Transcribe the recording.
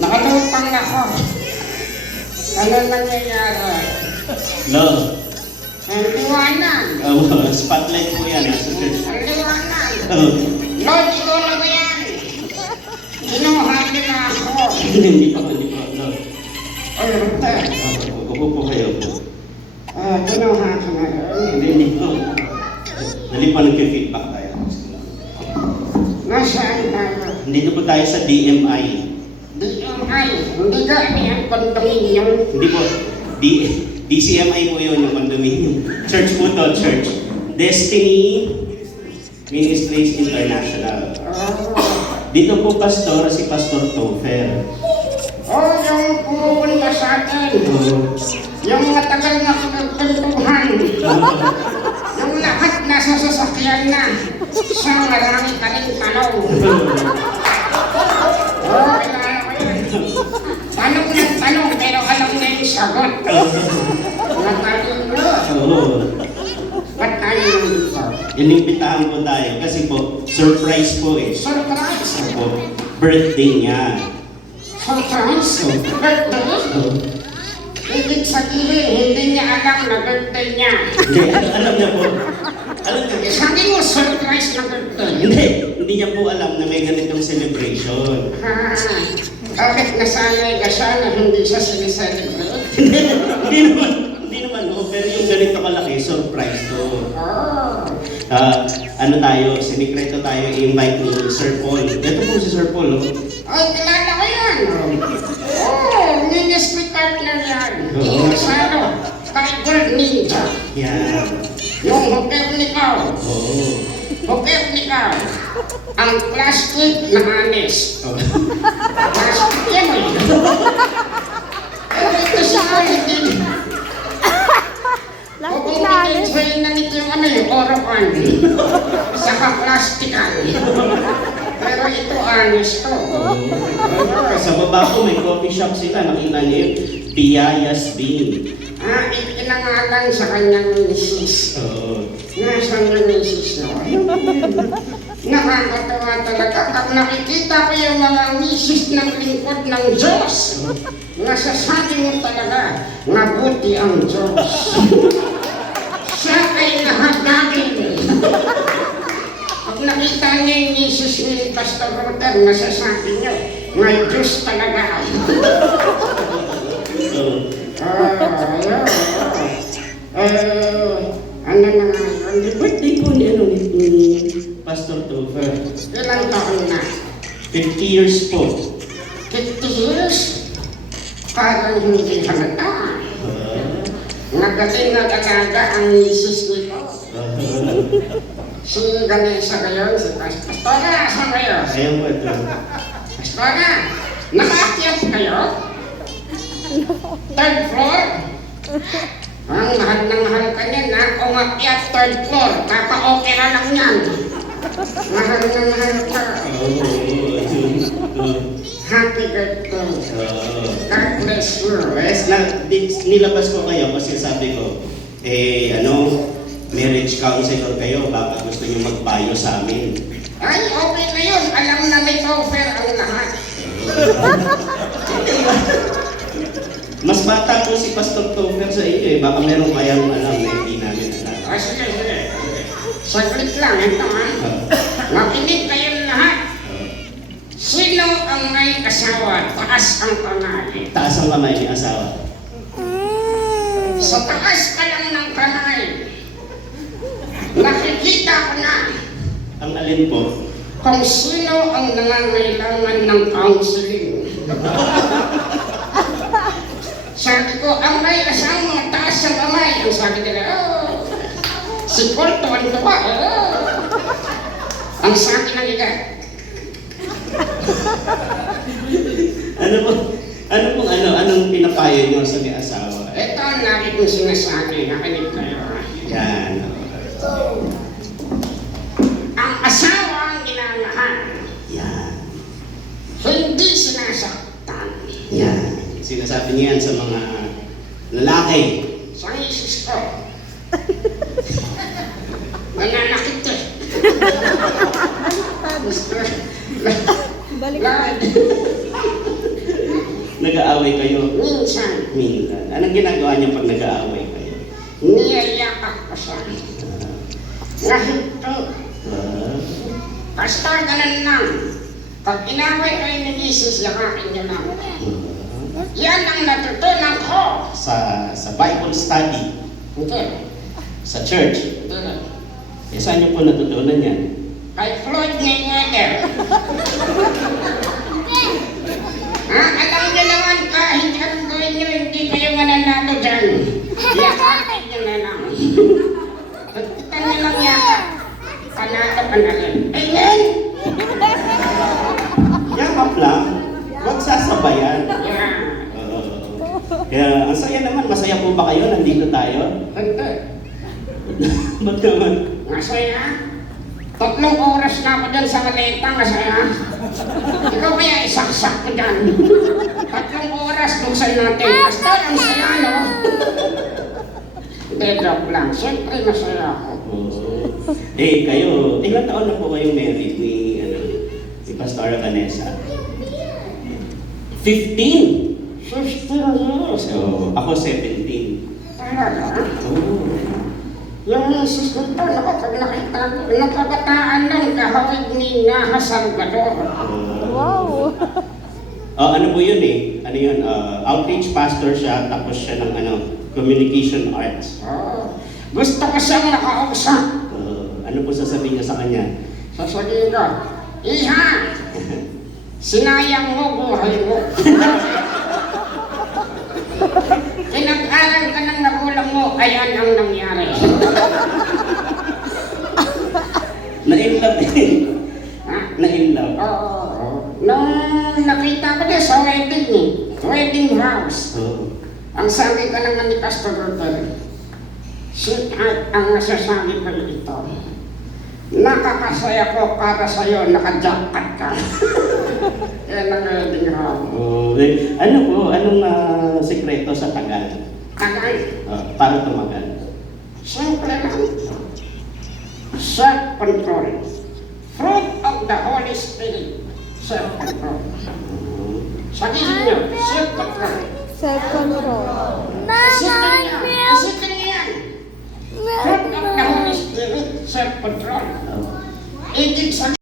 Nakalutang ako. Ano nangyayari? No. Ang liwanag. Spotlight po yan. Ang liwanag. Lord, ikaw na ba yan? Kinuha nila ako. Hindi pa. No. Ay, Rute. Upo po kayo. Kinuha ka na yun. Hindi po. Dali pa nag-feedback tayo. Nasaan tayo? Dito po tayo sa DMI. DMI. Hindi ka ang condominium. Hindi po. DCMI po yun, yung condominium. Church po to, church. Destiny Ministries International. Dito po pastor, si Pastor Topher. Yung pupunta sa atin. Yung matagal na pagkantuhan. Yung lahat nasa sasakyan na. Siya marami ka rin tanong. Kailangan ko yun. Tanong ng tanong, pero alam na yung sagot. Natalino. Ba't tayo nandito? Inimbitahan po tayo kasi po, surprise po eh. Surprise! Po, birthday niya. Surprise? Birthday? Ibig sabihin, hindi niya alam na birthday niya. Hindi, alam niya po. Alam niya. Sabi mo, surprise na birthday. Hindi niya po alam na may ganitong celebration. Kahit nasanay ka siya na hindi siya sineselebrate. Hindi naman no, pero yung ganito kalaki, surprise to. Ano tayo, sinikreto tayo, i-invite ni Sir Paul. Ito po si Sir Paul, oh. Ay, kilala ko yan. Ministry partner yan. Sano? Kay Gold Ninja. Yan. Yung Hopernikaw. Oo. Hopernikaw. Ang plastic na honest. Oh. Plastic yan eh. Pero ito siya hindi. Plastic na honest. Kung na nito yung ano yung orokan. Saka plastikan. Pero ito honest to. Sa baba po may coffee shop sila, nakita niyo yun. Piayas Bean. Ikinangalan sa kanyang misis. Oo. Nasaan yung misis na? Nakakatawa talaga. Pag nakikita ko yung mga misis ng lingkod ng Diyos, nasasabi mo talaga, mabuti ang Diyos. Siya ay nahagagin. Pag nakita niyo yung misis ni Pastor Roder, nasasabi niyo, may Diyos talaga. Ano na nga yun? Birthday po ni Pastor Topher. Ilang taon na? 50 years po. 50 years? Parang hindi halata. Nagaling nag-alaga ang misis nito. Si Ganesa ngayon, si Pastora, saan kayo? Ayan po ito. Pastora, nakaakyat kayo? Third floor? Ang mahal na mahal ka niyan, ha? Umakyat third floor, kaka-okay na lang yan. Mahal na mahal ka. Happy birthday. God bless you. Yes, nilabas ko kayo kasi sabi ko, marriage counselor kayo, baka gusto niyo magpayo sa amin. Ay, okay na yun. Alam na may offer ang lahat. Mas bata po si Pastor Topher sa iyo eh. Baka meron kayang alam na hindi namin alam. Sige. Saglit lang, ito ha. Makinig kayong lahat. Sino ang may asawa? Taas ang kamay. Taas ang kamay ni asawa. Sa taas ka lang ng kamay. Nakikita ko na Ang alin po? kung sino ang nangangailangan ng counseling. Sabi ko, ang may asawa, taas ang kamay. Ang sabi nila, si Paul, tuwan-tuwa. Ang sabi ng iba, Anong pinapayo niyo sa may asawa? ito ang lagi kong sinasabi, nakinig kayo. Yan. Ang asawa ang inangahan, Yan. hindi sinasaktan. Yan. Sinasabi niya yan sa mga lalaki. Sa misis ko, nananakit eh. Balik Lord, Nag-aaway kayo? Minsan, Minsan. Anong ginagawa niyo pag nag-aaway kayo? niyayakap ko siya. Nahito. Ah, Basta ganun lang. Pag inaway kayo ni Jesus, yakakin niyo lang. Yan ang natutunan ko. sa Bible study, Hindi. sa church. Hindi. Eh, saan niyo po natutunan yan? Kay Floyd Mayweather. Alam niyo naman kahit anong gawin niyo, hindi kayo mananalo dyan. Yakakin niyo na lang. Pagkitan niyo lang yakap. Panalo ka na rin. Amen? Yakap lang. Huwag sasabayan. Yeah. Kaya, ang saya naman. Masaya po ba kayo? Nandito tayo? Hindi. Ba't naman? Masaya? 3 oras na ako dyan sa maleta, masaya. Ikaw kaya isaksak ko dyan. 3 oras lusan natin. Basta ang saya, no? Hindi, joke lang. Siyempre masaya ako. Eh, kayo, ilang taon na po kayong married ni Pastor Vanessa? 15! 15 years. So, ako 17. Talaga? Oh. Yung misis ko to, naku, pag nakita ko, nagkabataan lang, kahawig ni Naha Salvador. Wow! Ano po yun eh? Ano yun? Outreach pastor siya, tapos siya ng communication arts. Oh, gusto ko siyang nakausap. Ano po sasabihin niya sa kanya? Sasabihin ko, Iha! Sinayang mo buhay mo. Pinag-aral ka ng nagulang mo, ayan ang nangyari. Na-inlove eh. Ha? Na-inlove. Oo. Nung nakita ko din sa wedding eh, wedding house. Ang sabi ko naman ni Pastor Rotel, sweetheart, ang nasasabi ko ito. Nakakasaya ko para sa'yo, naka-jacket ka. Yan ang wedding house. Ano po? Anong sekreto sa tagal? Tagay. Para tumagal. Simple lang. Self-control. Fruit of the Holy Spirit. Self-control. Sabihin niyo, self-control. Self-control. Isipin niyo yan. Fruit of the Holy Spirit. Self-control. Ibig sabihin,